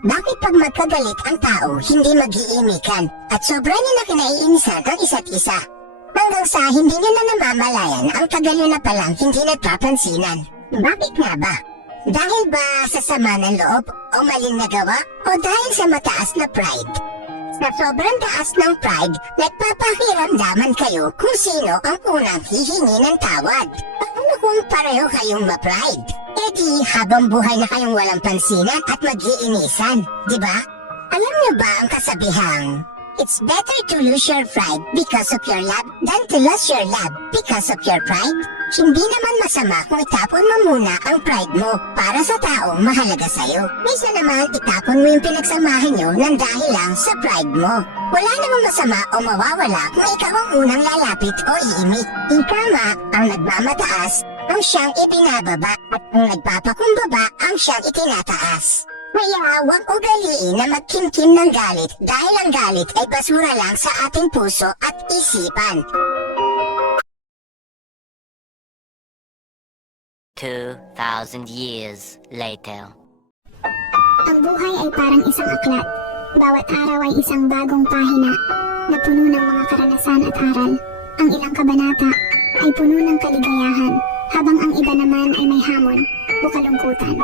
Bakit pag magkagalit ang tao, hindi mag-iimikan at sobra niya na kinaiinisan ang isa't isa? Hanggang sa hindi niya na namamalayan ang tagal niyo na palang hindi nagpapansinan. Bakit nga ba? Dahil ba sa sama ng loob o maling nagawa o dahil sa mataas na pride? Sa sobrang taas ng pride, nagpapakiramdaman kayo kung sino ang unang hihingi ng tawad. Paano kung pareho kayong ma-pride? E di, habang buhay na kayong walang pansinan at mag-iinisan, di ba? Alam niyo ba ang kasabihang, It's better to lose your pride because of your love than to lose your love because of your pride. Hindi naman masama kung itapon mo muna ang pride mo para sa taong mahalaga sa'yo. Minsan naman itapon mo yung pinagsamahan nyo ng dahil lang sa pride mo. Wala namang masama o mawawala kung ikaw ang unang lalapit o iimik. Ika nga, ang nagmamataas ang siyang ipinababa at ang nagpapakumbaba ang siyang itinataas. Kaya huwag ugaliin na magkimkim ng galit dahil ang galit ay basura lang sa ating puso at isipan. 2,000 years later. Ang buhay ay parang isang aklat. Bawat araw ay isang bagong pahina na puno ng mga karanasan at aral. Ang ilang kabanata ay puno ng kaligayahan, habang ang iba naman ay may hamon o kalungkutan.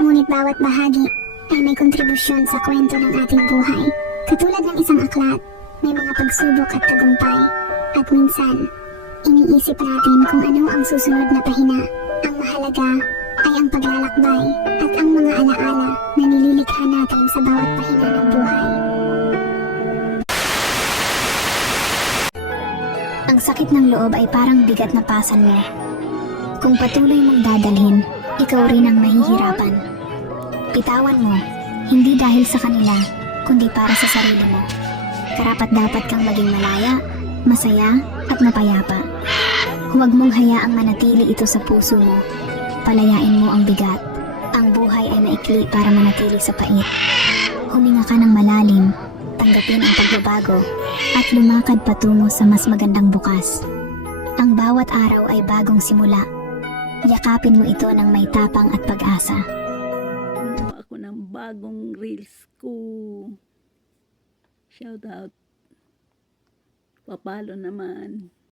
Ngunit bawat bahagi ay may kontribusyon sa kwento ng ating buhay. Katulad ng isang aklat, may mga pagsubok at tagumpay. At minsan, iniisip natin kung ano ang susunod na pahina. Ang mahalaga ay ang paglalakbay at ang mga alaala na nililikha natin sa bawat pahina ng buhay. Ang sakit ng loob ay parang bigat na pasan mo. Kung patuloy mong dadalhin, ikaw rin ang mahihirapan. Pitawan mo, hindi dahil sa kanila, kundi para sa sarili mo. Karapat dapat kang maging malaya, masaya, at mapayapa. Huwag mong hayaang manatili ito sa puso mo. Palayain mo ang bigat. Ang buhay ay maikli para manatili sa pait. Huminga ka ng malalim, tanggapin ang pagbabago, at lumakad patungo sa mas magandang bukas. Ang bawat araw ay bagong simula. Yakapin mo ito ng may tapang at pag-asa. gumawa ako ng bagong reels ko. Shout out. Papalo naman.